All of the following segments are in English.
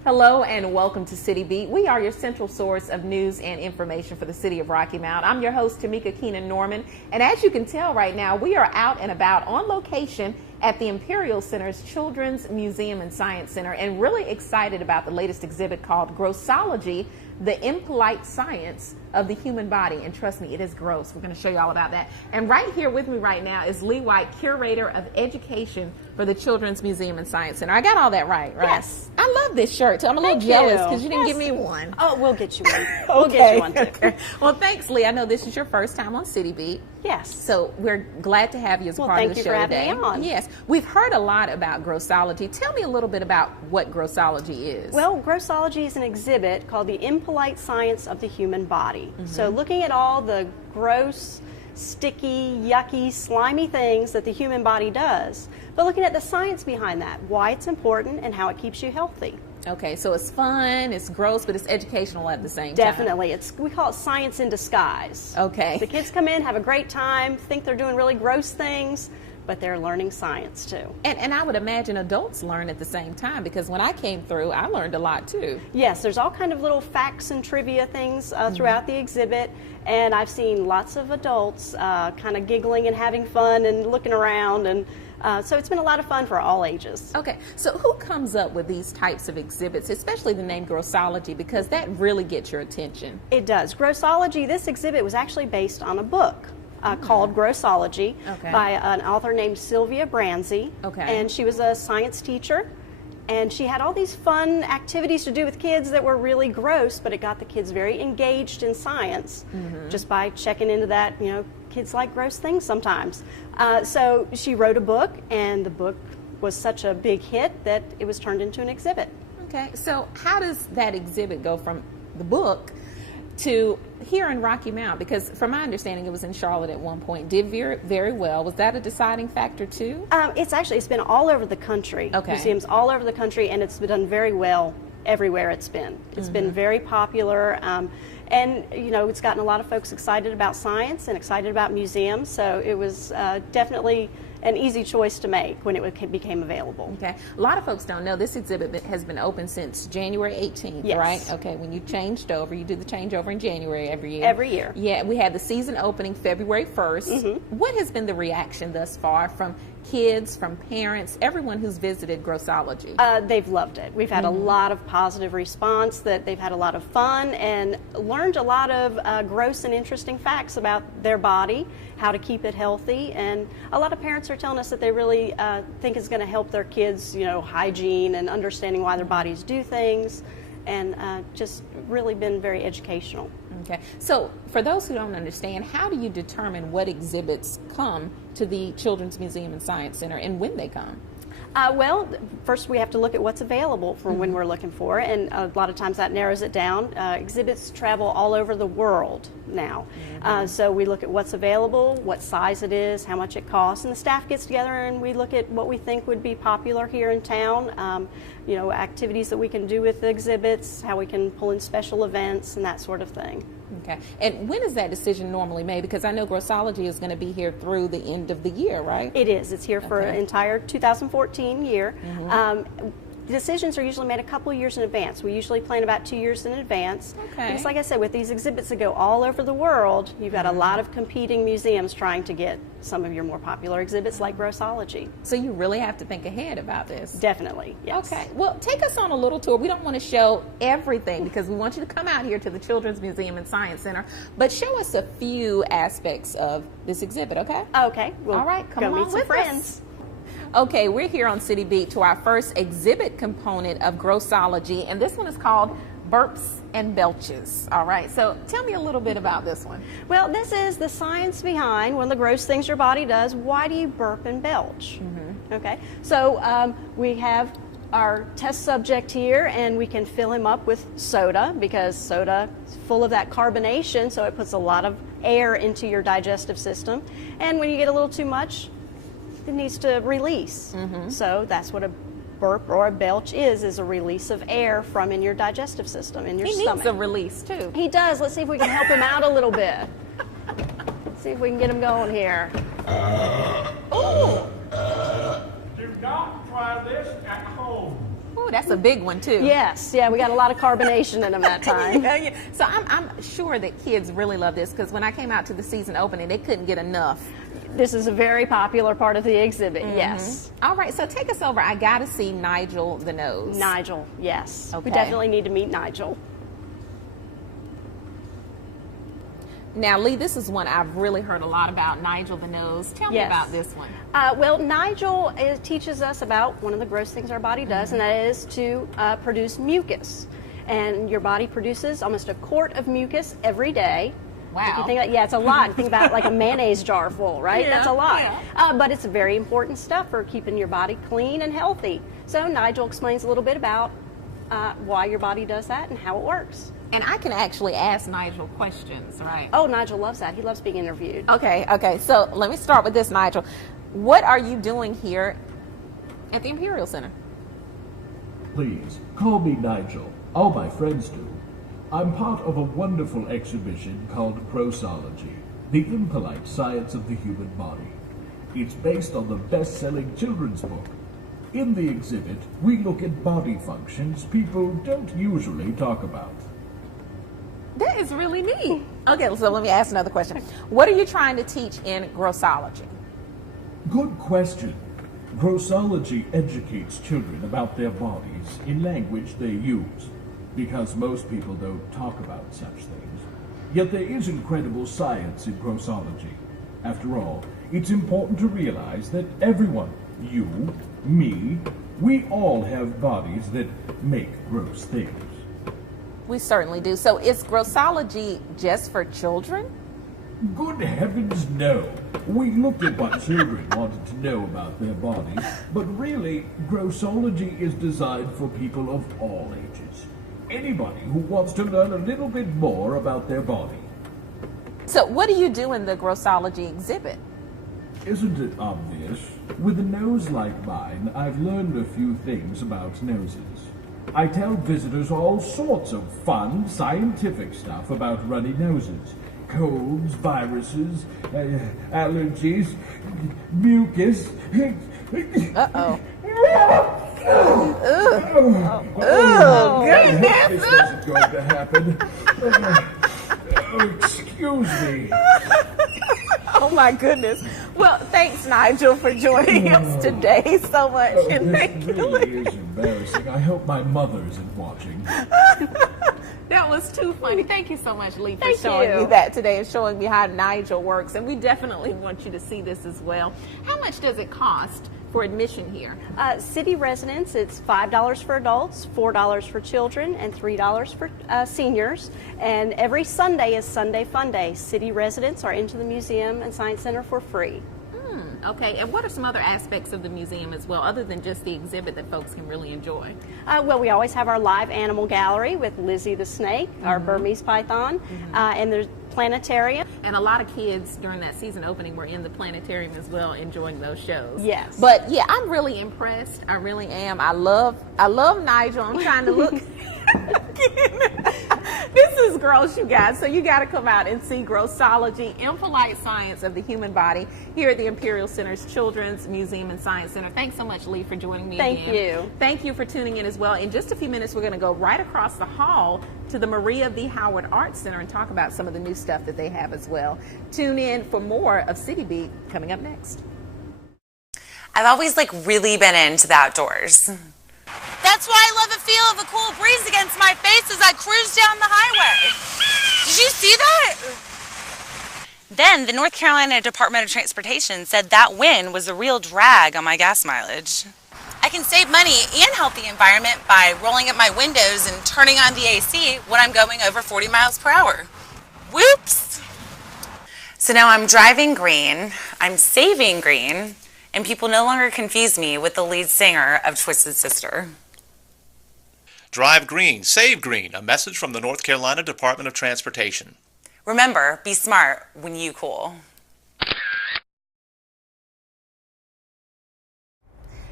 Hello and welcome to City Beat. We are your central source of news and information for the city of Rocky Mount. I'm your host, Tameka Kenan-Norman, and as you can tell right now, we are out and about on location at the Imperial Center's Children's Museum and Science Center, and really excited about the latest exhibit called Grossology, the Impolite Science of the Human Body. And trust me, it is gross. We're going to show you all about that. And right here with me right now is Lee White, Curator of Education for the Children's Museum and Science Center. I got all that right? Yes. I love this shirt, too. I'm a little jealous because you didn't give me one. Oh, we'll get you one. We'll get you one, too. Okay. Well, thanks, Lee. I know this is your first time on City Beat. Yes. So we're glad to have you as a part of the show today. Thank you for having me on. Yes. We've heard a lot about grossology. Tell me a little bit about what grossology is. Well, grossology is an exhibit called the Impolite Science of the Human Body. So looking at all the gross, sticky, yucky, slimy things that the human body does, but looking at the science behind that, why it's important and how it keeps you healthy. Okay, so it's fun, it's gross, but it's educational at the same time. Definitely. We call it science in disguise. Okay. The kids come in, have a great time, think they're doing really gross things, but they're learning science too. And I would imagine adults learn at the same time, because when I came through, I learned a lot too. Yes, there's all kind of little facts and trivia things throughout the exhibit, and I've seen lots of adults kind of giggling and having fun and looking around, and so it's been a lot of fun for all ages. Okay, so who comes up with these types of exhibits, especially the name Grossology, because that really gets your attention? It does. Grossology, this exhibit was actually based on a book called Grossology by an author named Sylvia Branzi. And she was a science teacher, and she had all these fun activities to do with kids that were really gross, but it got the kids very engaged in science just by checking into that. You know, kids like gross things sometimes. So she wrote a book, and the book was such a big hit that it was turned into an exhibit. Okay, so how does that exhibit go from the book to here in Rocky Mount? Because from my understanding, it was in Charlotte at one point. Did very well. Was that a deciding factor too? It's been all over the country. Museums all over the country, and it's been done very well everywhere it's been. It's been very popular, and you know, it's gotten a lot of folks excited about science and excited about museums. So it was definitely an easy choice to make when it became available. Okay. A lot of folks don't know this exhibit has been open since January 18th, yes. right? Okay. When you changed over, you do the changeover in January every year. Every year. Yeah. We had the season opening February 1st. What has been the reaction thus far from kids, from parents, everyone who's visited Grossology? They've loved it. We've had a lot of positive response, that they've had a lot of fun and learned a lot of gross and interesting facts about their body, how to keep it healthy, and a lot of parents are telling us that they really think it's going to help their kids, you know, hygiene and understanding why their bodies do things, and just really been very educational. Okay, so for those who don't understand, how do you determine what exhibits come to the Children's Museum and Science Center and when they come? Well, first we have to look at what's available for when we're looking for, and a lot of times that narrows it down. Exhibits travel all over the world now, so we look at what's available, what size it is, how much it costs, and the staff gets together and we look at what we think would be popular here in town, you know, activities that we can do with the exhibits, how we can pull in special events and that sort of thing. Okay, and when is that decision normally made? Because I know Grossology is going to be here through the end of the year, right? It is. It's here for an entire 2014 year. Decisions are usually made a couple years in advance. We usually plan about 2 years in advance. Because like I said, with these exhibits that go all over the world, you've got a lot of competing museums trying to get some of your more popular exhibits like Grossology. So you really have to think ahead about this. Definitely, yes. Okay, well, take us on a little tour. We don't want to show everything because we want you to come out here to the Children's Museum and Science Center, but show us a few aspects of this exhibit, okay? Okay. All right, come on meet some with friends. us. Okay, we're here on City Beat to our first exhibit component of Grossology, and this one is called Burps and Belches. All right, so tell me a little bit about this one. Well, this is the science behind one of the gross things your body does. Why do you burp and belch? Okay, so we have our test subject here, and we can fill him up with soda because soda is full of that carbonation, so it puts a lot of air into your digestive system. And when you get a little too much, it needs to release. So that's what a burp or a belch is a release of air from in your digestive system, in your stomach. He needs a release too. He does. Let's see if we can help him out a little bit. Let's see if we can get him going here. Oh! Do not try this at home. that's a big one too. Yes, yeah, we got a lot of carbonation in them that time. Yeah. So I'm sure that kids really love this, because when I came out to the season opening, they couldn't get enough. This is a very popular part of the exhibit, yes. All right, so take us over. I got to see Nigel the nose. Nigel, yes. Okay. We definitely need to meet Nigel. Now, Lee, this is one I've really heard a lot about, Nigel the nose. Tell me about this one. Well, Nigel teaches us about one of the gross things our body does, and that is to produce mucus. And your body produces almost a quart of mucus every day. Wow. If you think about, it's a lot. Think about like a mayonnaise jar full, right? Yeah, That's a lot. yeah. But it's very important stuff for keeping your body clean and healthy. So Nigel explains a little bit about why your body does that and how it works. And I can actually ask Nigel questions, right? Oh, Nigel loves that. He loves being interviewed. Okay. So let me start with this, Nigel. What are you doing here at the Imperial Center? Please, call me Nigel. All my friends do. I'm part of a wonderful exhibition called Grossology, the impolite science of the human body. It's based on the best-selling children's book. In the exhibit, we look at body functions people don't usually talk about. That is really neat. Okay, so let me ask another question. What are you trying to teach in Grossology? Good question. Grossology educates children about their bodies in language they use, because most people don't talk about such things. Yet there is incredible science in grossology. After all, it's important to realize that everyone, you, me, we all have bodies that make gross things. We certainly do. So is Grossology just for children? Good heavens, no. We looked at what children wanted to know about their bodies, but really, grossology is designed for people of all ages. Anybody who wants to learn a little bit more about their body. So what do you do in the Grossology exhibit? Isn't it obvious? With a nose like mine, I've learned a few things about noses. I tell visitors all sorts of fun, scientific stuff about runny noses. Colds, viruses, allergies, mucus. Uh-oh. Oh, goodness! This wasn't going to happen. Excuse me. Oh my goodness. Well, thanks, Nigel, for joining us today so much. And thank This you. really is embarrassing. I hope my mother isn't watching. That was too funny. Thank you so much, Lee, for Thank showing you. me that today and showing me how Nigel works. And we definitely want you to see this as well. How much does it cost for admission here? City residents, it's $5 for adults, $4 for children, and $3 for seniors. And every Sunday is Sunday Fun Day. City residents are into the museum and science center for free. Okay, and what are some other aspects of the museum as well, other than just the exhibit that folks can really enjoy? Well, we always have our live animal gallery with Lizzie the snake, our Burmese python, and there's planetarium. And a lot of kids during that season opening were in the planetarium as well, enjoying those shows. Yes. But yeah, I'm really impressed. I really am. I love Nigel. I'm trying to look. This is gross, you guys. So you got to come out and see Grossology, Impolite Science of the Human Body, here at the Imperial Center's Children's Museum and Science Center. Thanks so much, Lee, for joining me again. Thank you. Thank you for tuning in as well. In just a few minutes, we're going to go right across the hall to the Maria V. Howard Arts Center and talk about some of the new stuff that they have as well. Tune in for more of City Beat coming up next. I've always really been into the outdoors. That's why I love the feel of the cool breeze against my face as I cruise down the highway. Did you see that? Then the North Carolina Department of Transportation said that wind was a real drag on my gas mileage. I can save money and help the environment by rolling up my windows and turning on the AC when I'm going over 40 miles per hour. Whoops! So now I'm driving green, I'm saving green, and people no longer confuse me with the lead singer of Twisted Sister. Drive green, save green, a message from the North Carolina Department of Transportation. Remember, be smart when you cool.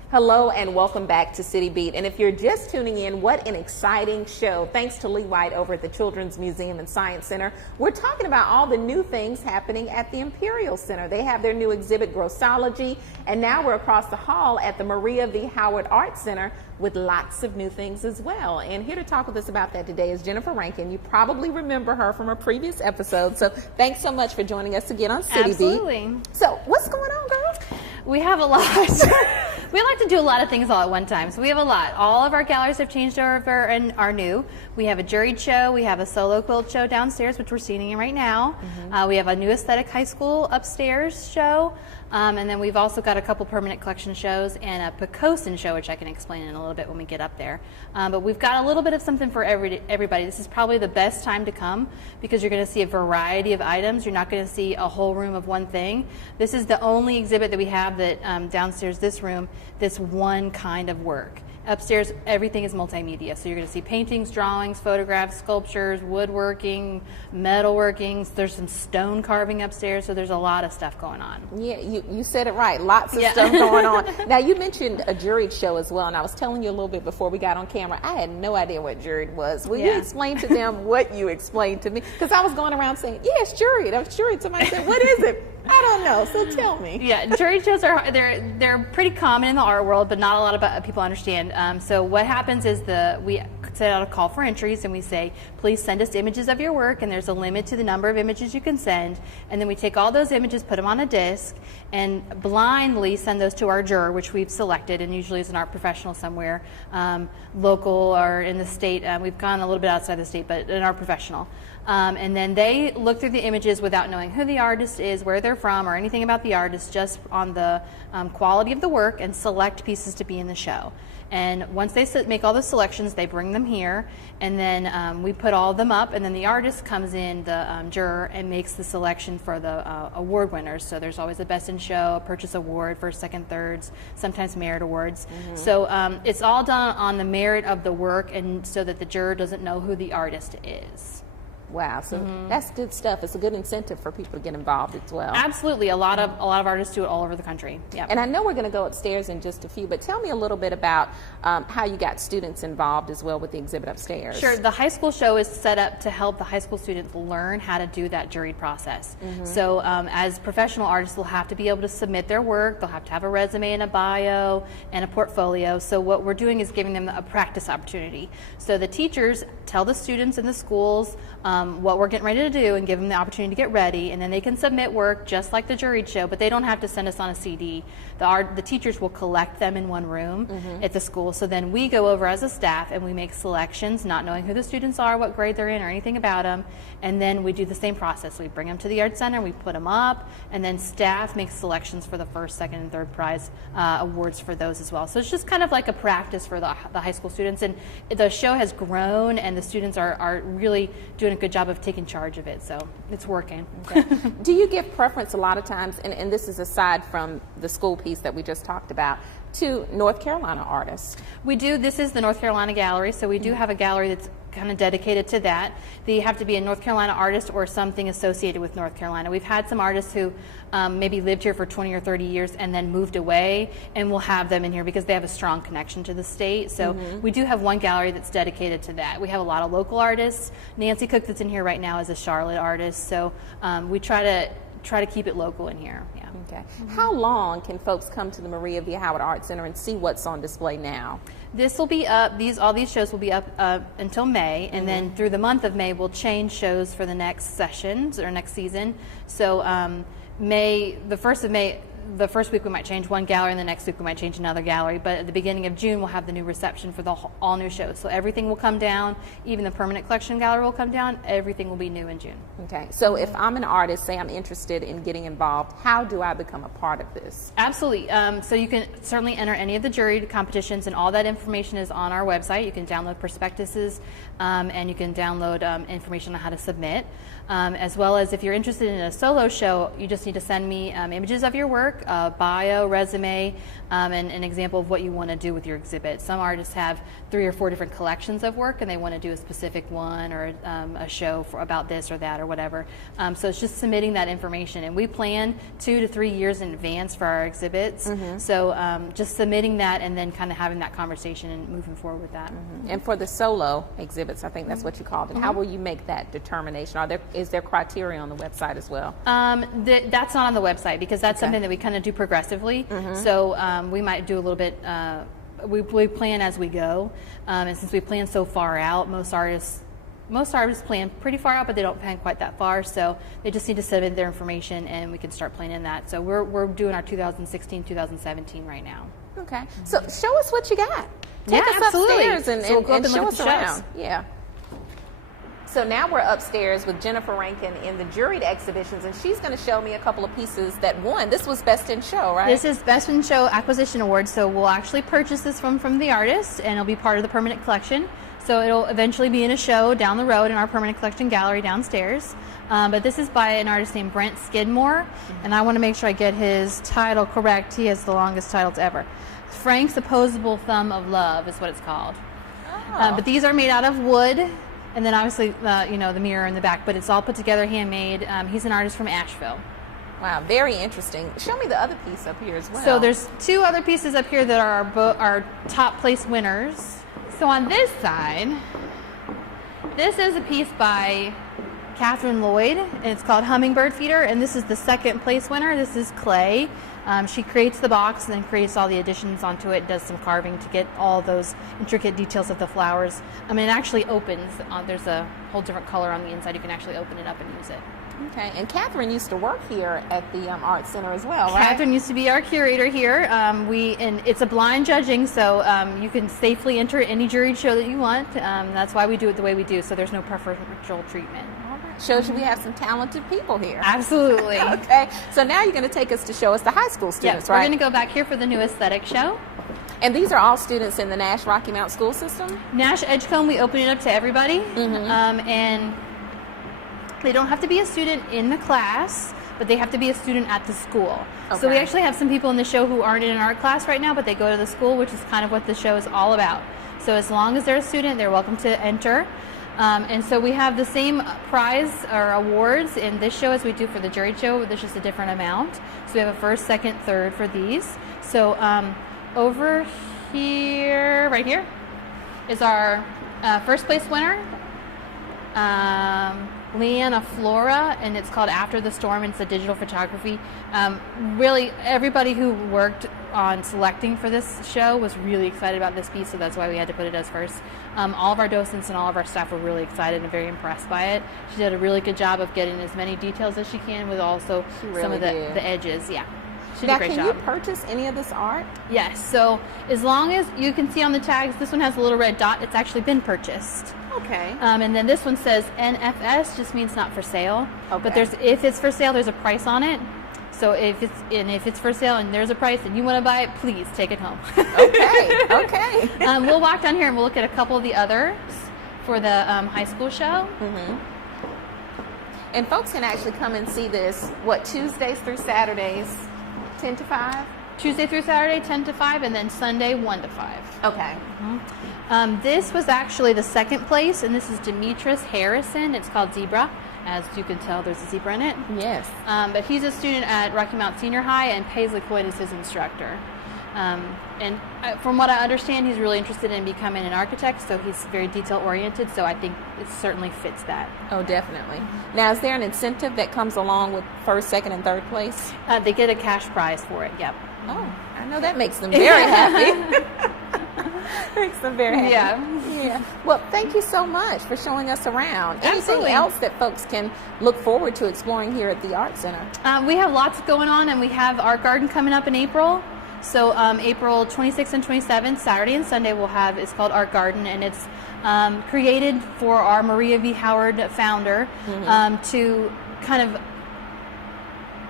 Hello and welcome back to City Beat. And if you're just tuning in, what an exciting show. Thanks to Lee White over at the Children's Museum and Science Center. We're talking about all the new things happening at the Imperial Center. They have their new exhibit, Grossology, and now we're across the hall at the Maria V. Howard Art Center with lots of new things as well. And here to talk with us about that today is Jennifer Rankin. You probably remember her from a previous episode. So thanks so much for joining us again on City Absolutely. Beat. So what's going on, girl? We have a lot. We like to do a lot of things all at one time, so we have a lot. All of our galleries have changed over and are new. We have a juried show, we have a solo quilt show downstairs, which we're seeing right now. We have a new aesthetic high school upstairs show, and then we've also got a couple permanent collection shows and a Picosin show, which I can explain in a little bit when we get up there. But we've got a little bit of something for everybody. This is probably the best time to come because you're going to see a variety of items. You're not going to see a whole room of one thing. This is the only exhibit that we have that downstairs this room, this one kind of work. Upstairs, everything is multimedia. So you're going to see paintings, drawings, photographs, sculptures, woodworking, metalworking. There's some stone carving upstairs, so there's a lot of stuff going on. Yeah, you said it right. Lots of stuff going on. Now, you mentioned a juried show as well, and I was telling you a little bit before we got on camera. I had no idea what juried was. Will you explain to them what you explained to me? Because I was going around saying, yes, juried. I was juried. Somebody said, what is it? I don't know, so tell me. Yeah, juried shows they're pretty common in the art world, but not a lot of people understand. So what happens is we set out a call for entries and we say, please send us images of your work, and there's a limit to the number of images you can send. And then we take all those images, put them on a disc, and blindly send those to our juror, which we've selected, and usually is an art professional somewhere, local or in the state. We've gone a little bit outside the state, but an art professional. And then they look through the images without knowing who the artist is, where they're from, or anything about the artist, just on the quality of the work, and select pieces to be in the show. And once they make all the selections, they bring them here, and then we put all of them up, and then the artist comes in, the juror, and makes the selection for the award winners. So there's always a Best in Show, a Purchase Award, first, second, thirds, sometimes merit awards. So it's all done on the merit of the work, and so that the juror doesn't know who the artist is. Wow, so that's good stuff. It's a good incentive for people to get involved as well. Absolutely, a lot of artists do it all over the country. Yeah. And I know we're going to go upstairs in just a few, but tell me a little bit about how you got students involved as well with the exhibit upstairs. Sure, the high school show is set up to help the high school students learn how to do that juried process. So as professional artists, they'll have to be able to submit their work. They'll have to have a resume and a bio and a portfolio. So what we're doing is giving them a practice opportunity. So the teachers tell the students in the schools what we're getting ready to do and give them the opportunity to get ready, and then they can submit work just like the juried show, but they don't have to send us on a CD. The teachers will collect them in one room at the school. So then we go over as a staff and we make selections, not knowing who the students are, what grade they're in, or anything about them. And then we do the same process. We bring them to the art center, we put them up, and then staff makes selections for the first, second, and third prize awards for those as well. So it's just kind of like a practice for the high school students. And the show has grown, and the students are really doing a good job of taking charge of it. So it's working. Okay. Do you give preference a lot of times, and this is aside from the school piece that we just talked about, to North Carolina artists? We do. This is the North Carolina Gallery, so we do have a gallery that's kind of dedicated to that. They have to be a North Carolina artist or something associated with North Carolina. We've had some artists who maybe lived here for 20 or 30 years and then moved away, and we'll have them in here because they have a strong connection to the state. So we do have one gallery that's dedicated to that. We have a lot of local artists. Nancy Cook that's in here right now is a Charlotte artist, so we try to keep it local in here. Yeah. Okay. How long can folks come to the Maria V. Howard Art Center and see what's on display now? This will be up. All these shows will be up until May, and then through the month of May, we'll change shows for the next sessions or next season. So the 1st of May. The first week we might change one gallery, and the next week we might change another gallery. But at the beginning of June, we'll have the new reception for the all new shows. So everything will come down. Even the permanent collection gallery will come down. Everything will be new in June. Okay. So if I'm an artist, say I'm interested in getting involved, how do I become a part of this? Absolutely. So you can certainly enter any of the juried competitions, and all that information is on our website. You can download prospectuses, and you can download information on how to submit. As well as if you're interested in a solo show, you just need to send me images of your work, work, bio, resume, and an example of what you want to do with your exhibit. Some artists have 3 or 4 different collections of work and they want to do a specific one or a show about this or that or whatever. So it's just submitting that information, and we plan 2 to 3 years in advance for our exhibits. So just submitting that and then kind of having that conversation and moving forward with that. And for the solo exhibits, I think that's what you called it. How will you make that determination? Is there criteria on the website as well? That's not on the website because that's something that we kind of do progressively. So we might do a little bit, we plan as we go. And since we plan so far out, most artists plan pretty far out, but they don't plan quite that far. So they just need to submit their information and we can start planning that. So we're doing our 2016, 2017 right now. Okay. So show us what you got. Take us absolutely. upstairs and, So we'll go up and show look us at the around. shows. Yeah. So now we're upstairs with Jennifer Rankin in the juried exhibitions, and she's going to show me a couple of pieces that won. This was Best in Show, right? This is Best in Show Acquisition Award, so we'll actually purchase this from the artist, and it'll be part of the permanent collection. So it'll eventually be in a show down the road in our permanent collection gallery downstairs. But this is by an artist named Brent Skidmore, and I want to make sure I get his title correct. He has the longest titles ever. Frank's Opposable Thumb of Love is what it's called. But these are made out of wood. And then obviously, the mirror in the back, but it's all put together, handmade. He's an artist from Asheville. Wow, very interesting. Show me the other piece up here as well. So there's 2 other pieces up here that are our top place winners. So on this side, this is a piece by Catherine Lloyd, and it's called Hummingbird Feeder, and this is the 2nd place winner. This is clay. She creates the box and then creates all the additions onto it, does some carving to get all those intricate details of the flowers. I mean, it actually opens. There's a whole different color on the inside. You can actually open it up and use it. Okay, and Catherine used to work here at the Art Center as well, right? Catherine used to be our curator here. And it's a blind judging, so you can safely enter any juried show that you want. That's why we do it the way we do, so there's no preferential treatment. Shows you we have some talented people here. Absolutely. Okay, so now you're going to take us to show us the high school students, We're right? going to go back here for the new aesthetic show. And these are all students in the Nash Rocky Mount school system? Nash Edgecombe, we open it up to everybody. And they don't have to be a student in the class, but they have to be a student at the school. So we actually have some people in the show who aren't in an art class right now, but they go to the school, which is kind of what the show is all about. So as long as they're a student, they're welcome to enter. And so we have the same prize or awards in this show as we do for the juried show. There's just a different amount. So we have a 1st, 2nd, 3rd for these. So over here, right here, is our 1st place winner, Leanna Flora, and it's called After the Storm, and it's a digital photography. Really, everybody who worked on selecting for this show was really excited about this piece, so that's why we had to put it as first. All of our docents and all of our staff were really excited and very impressed by it. She did a really good job of getting as many details as she can with also some of the edges. Yeah, she did a great job. Now, can you purchase any of this art? Yes, so as long as you can see on the tags, this one has a little red dot, it's actually been purchased. Okay. And then this one says NFS, just means not for sale. Okay. But if it's for sale, there's a price on it. So if it's for sale and there's a price and you want to buy it, please take it home. Okay. We'll walk down here and we'll look at a couple of the others for the high school show. And folks can actually come and see this, Tuesdays through Saturdays, 10 to 5? Tuesday through Saturday, 10 to 5, and then Sunday, 1 to 5. Okay. This was actually the 2nd place, and this is Demetris Harrison. It's called Zebra. As you can tell, there's a zebra in it. Yes. But he's a student at Rocky Mount Senior High, and Paisley Coyd is his instructor. And from what I understand, he's really interested in becoming an architect, so he's very detail-oriented, so I think it certainly fits that. Oh, definitely. Now, is there an incentive that comes along with 1st, 2nd, and 3rd place? They get a cash prize for it, yep. Oh, I know that makes them very happy. Makes them very happy. Yeah. Well, thank you so much for showing us around. Absolutely. Anything else that folks can look forward to exploring here at the Art Center? We have lots going on, and we have Art Garden coming up in April. So April 26th and 27th, Saturday and Sunday, it's called Art Garden, and it's created for our Maria V. Howard founder to kind of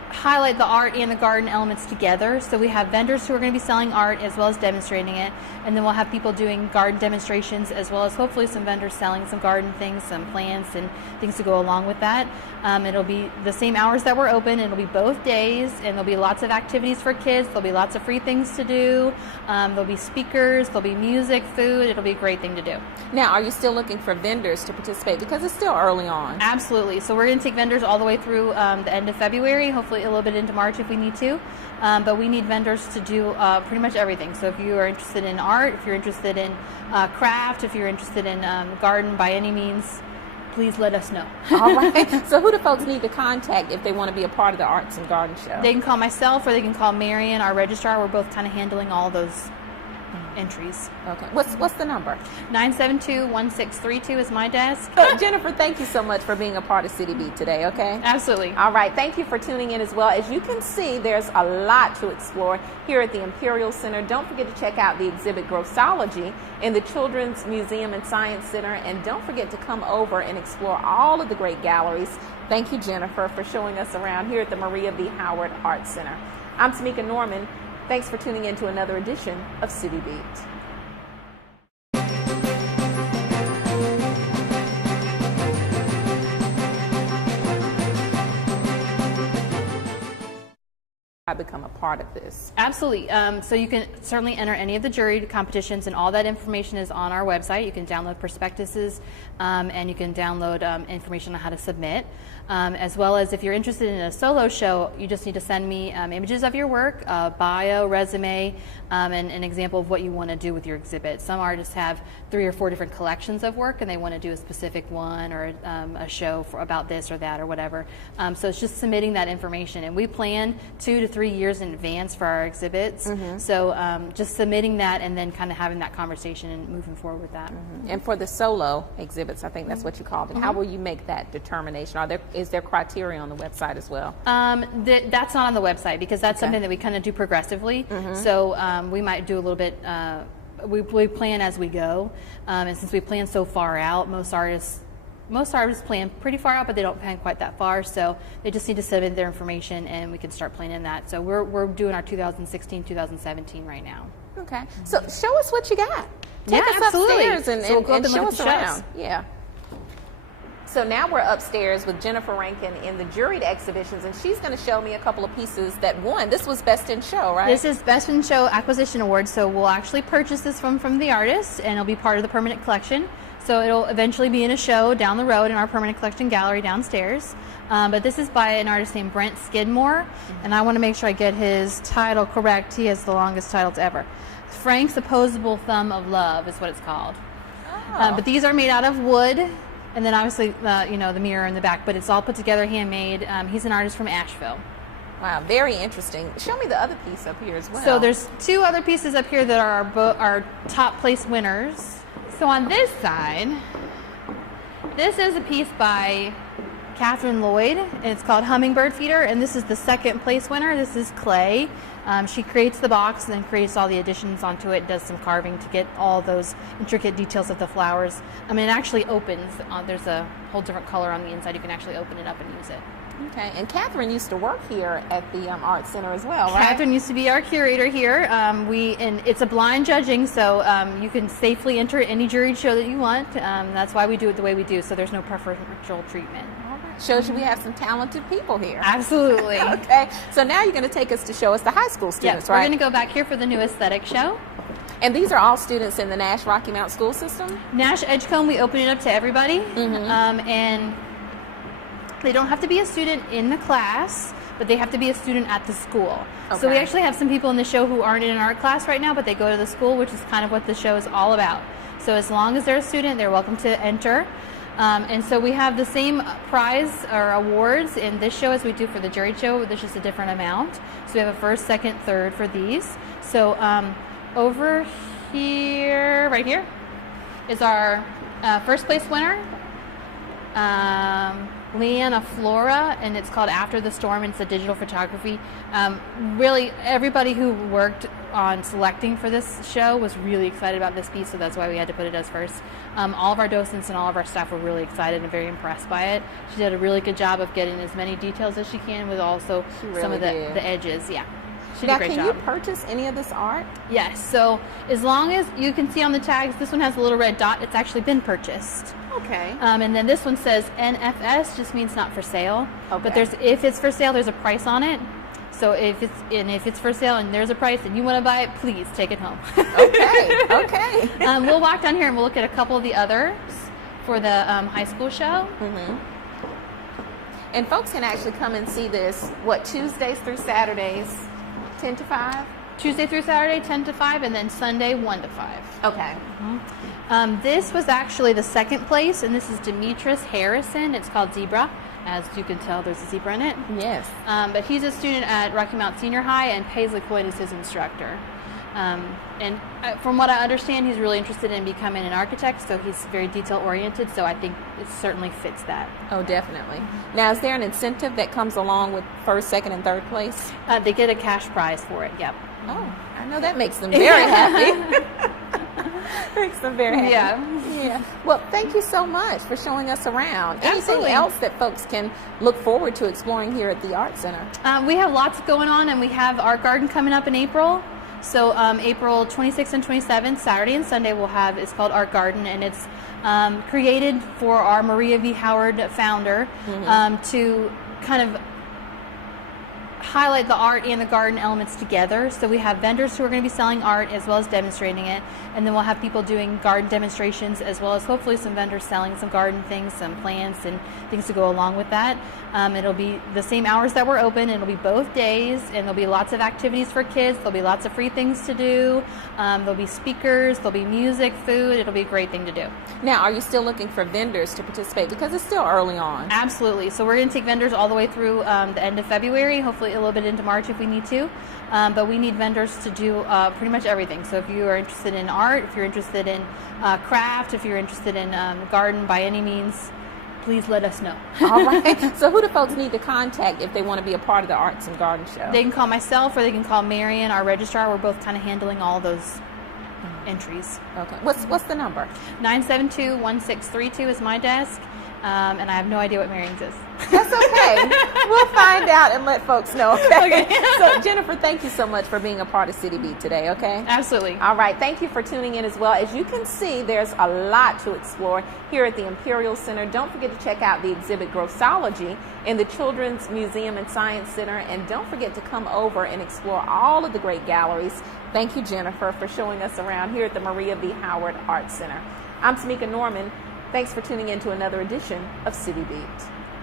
highlight the art and the garden elements together. So we have vendors who are going to be selling art as well as demonstrating it, and then we'll have people doing garden demonstrations as well as hopefully some vendors selling some garden things, some plants and things to go along with that. It'll be the same hours that we're open. It'll be both days, and there'll be lots of activities for kids. There'll be lots of free things to do. There'll be speakers, there'll be music, food. It'll be a great thing to do. Now, are you still looking for vendors to participate, because it's still early on? Absolutely. So we're going to take vendors all the way through the end of February, hopefully a little bit into March if we need to. But we need vendors to do pretty much everything. So if you are interested in art, if you're interested in craft, if you're interested in garden by any means, please let us know. All right. So who do folks need to contact if they want to be a part of the Arts and Garden Show? They can call myself or they can call Marion, our registrar. We're both kind of handling all those entries. Okay. What's the number? 972-1632 is my desk. Jennifer, thank you so much for being a part of City Beat today, okay? Absolutely. All right. Thank you for tuning in as well. As you can see, there's a lot to explore here at the Imperial Center. Don't forget to check out the exhibit Grossology in the Children's Museum and Science Center. And don't forget to come over and explore all of the great galleries. Thank you, Jennifer, for showing us around here at the Maria B. Howard Arts Center. I'm Tameka-Norman. Thanks for tuning in to another edition of City Beat. Become a part of this. Absolutely. So you can certainly enter any of the jury competitions, and all that information is on our website. You can download prospectuses and you can download information on how to submit. As well as if you're interested in a solo show, you just need to send me images of your work, bio, resume, and an example of what you want to do with your exhibit. Some artists have 3 or 4 different collections of work and they want to do a specific one or a show about this or that or whatever. So it's just submitting that information, and we plan 2 to 3 years in advance for our exhibits. So just submitting that and then kind of having that conversation and moving forward with that. And for the solo exhibits, I think that's what you called it. How will you make that determination? Is there criteria on the website as well? That's not on the website because that's something that we kind of do progressively. So we might do a little bit, we plan as we go. And since we plan so far out, most artists plan pretty far out, but they don't plan quite that far. So they just need to submit their information and we can start planning that. So we're doing our 2016, 2017 right now. Okay. So show us what you got. Take us absolutely. upstairs and, So we'll go up and show look us at the around. shows. Yeah. So now we're upstairs with Jennifer Rankin in the juried exhibitions, and she's going to show me a couple of pieces that won. This was Best in Show, right? This is Best in Show Acquisition Award. So we'll actually purchase this from the artist, and it'll be part of the permanent collection. So it'll eventually be in a show down the road in our permanent collection gallery downstairs. But this is by an artist named Brent Skidmore, and I want to make sure I get his title correct. He has the longest titles ever. Frank's Opposable Thumb of Love is what it's called. But these are made out of wood. And then obviously, the mirror in the back, but it's all put together, handmade. He's an artist from Asheville. Wow, very interesting. Show me the other piece up here as well. So there's 2 other pieces up here that are our top place winners. So on this side, this is a piece by Catherine Lloyd, and it's called Hummingbird Feeder, and this is the 2nd place winner. This is clay. She creates the box and then creates all the additions onto it, does some carving to get all those intricate details of the flowers. I mean, it actually opens. There's a whole different color on the inside. You can actually open it up and use it. Okay, and Catherine used to work here at the Art Center as well, right? Catherine used to be our curator here. And it's a blind judging, so you can safely enter any juried show that you want. That's why we do it the way we do, so there's no preferential treatment. Shows you we have some talented people here. Absolutely. Okay, so now you're going to take us to show us the high school students, We're right? going to go back here for the new aesthetic show. And these are all students in the Nash Rocky Mount school system? Nash Edgecombe, we open it up to everybody. And they don't have to be a student in the class, but they have to be a student at the school. Okay. So we actually have some people in the show who aren't in an art class right now, but they go to the school, which is kind of what the show is all about. So as long as they're a student, they're welcome to enter. And so we have the same prize or awards in this show as we do for the juried show. There's just a different amount. So we have a 1st, 2nd, 3rd for these. So over here, right here, is our 1st place winner. Leanna Flora, and it's called After the Storm, and it's a digital photography. Really, everybody who worked on selecting for this show was really excited about this piece, so that's why we had to put it as first. All of our docents and all of our staff were really excited and very impressed by it. She did a really good job of getting as many details as she can with also some of the edges. Yeah. She did a great job. Can you purchase any of this art? Yes. So as long as you can see on the tags, this one has a little red dot. It's actually been purchased. Okay. And then this one says NFS, just means not for sale. Okay. But if it's for sale, there's a price on it. So if it's for sale and there's a price and you want to buy it, please take it home. Okay. Okay. We'll walk down here and we'll look at a couple of the others for the high school show. Mm-hmm. And folks can actually come and see this, Tuesdays through Saturdays, 10 to 5? Tuesday through Saturday, 10 to 5, and then Sunday, 1 to 5. Okay. Mm-hmm. This was actually the second place, and this is Demetris Harrison. It's called Zebra. As you can tell, there's a zebra in it. Yes. But he's a student at Rocky Mount Senior High, and Paisley Coyne is his instructor. And from what I understand, he's really interested in becoming an architect, so he's very detail-oriented, so I think it certainly fits that. Oh, definitely. Now, is there an incentive that comes along with first, second, and third place? They get a cash prize for it, yep. Oh, I know that makes them very happy. Makes them very happy. Yeah. Well, thank you so much for showing us around. Absolutely. Anything else that folks can look forward to exploring here at the Art Center? We have lots going on, and we have Art Garden coming up in April. So April 26th and 27th, Saturday and Sunday, it's called Art Garden, and it's created for our Maria V. Howard founder to kind of highlight the art and the garden elements together. So we have vendors who are going to be selling art as well as demonstrating it, and then we'll have people doing garden demonstrations as well as hopefully some vendors selling some garden things, some plants and things to go along with that. It'll be the same hours that we're open. It'll be both days, and there'll be lots of activities for kids. There'll be lots of free things to do. There'll be speakers, there'll be music, food. It'll be a great thing to do. Now, are you still looking for vendors to participate? Because it's still early on. Absolutely. So we're going to take vendors all the way through the end of February, hopefully a little bit into March if we need to. But we need vendors to do pretty much everything. So if you are interested in art, if you're interested in craft, if you're interested in garden by any means, please let us know. All right. So who do folks need to contact if they want to be a part of the Arts and Garden Show? They can call myself or they can call Marion, our registrar. We're both kind of handling all those entries. Okay. What's the number? 972-1632 is my desk. And I have no idea what Marion's is. That's okay. We'll find out and let folks know. Okay. So Jennifer, thank you so much for being a part of City Beat today. Okay. Absolutely. All right. Thank you for tuning in as well. As you can see, there's a lot to explore here at the Imperial Center. Don't forget to check out the exhibit Grossology in the Children's Museum and Science Center, and don't forget to come over and explore all of the great galleries. Thank you, Jennifer, for showing us around here at the Maria V. Howard Art Center. I'm Tameka Norman. Thanks for tuning in to another edition of City Beat.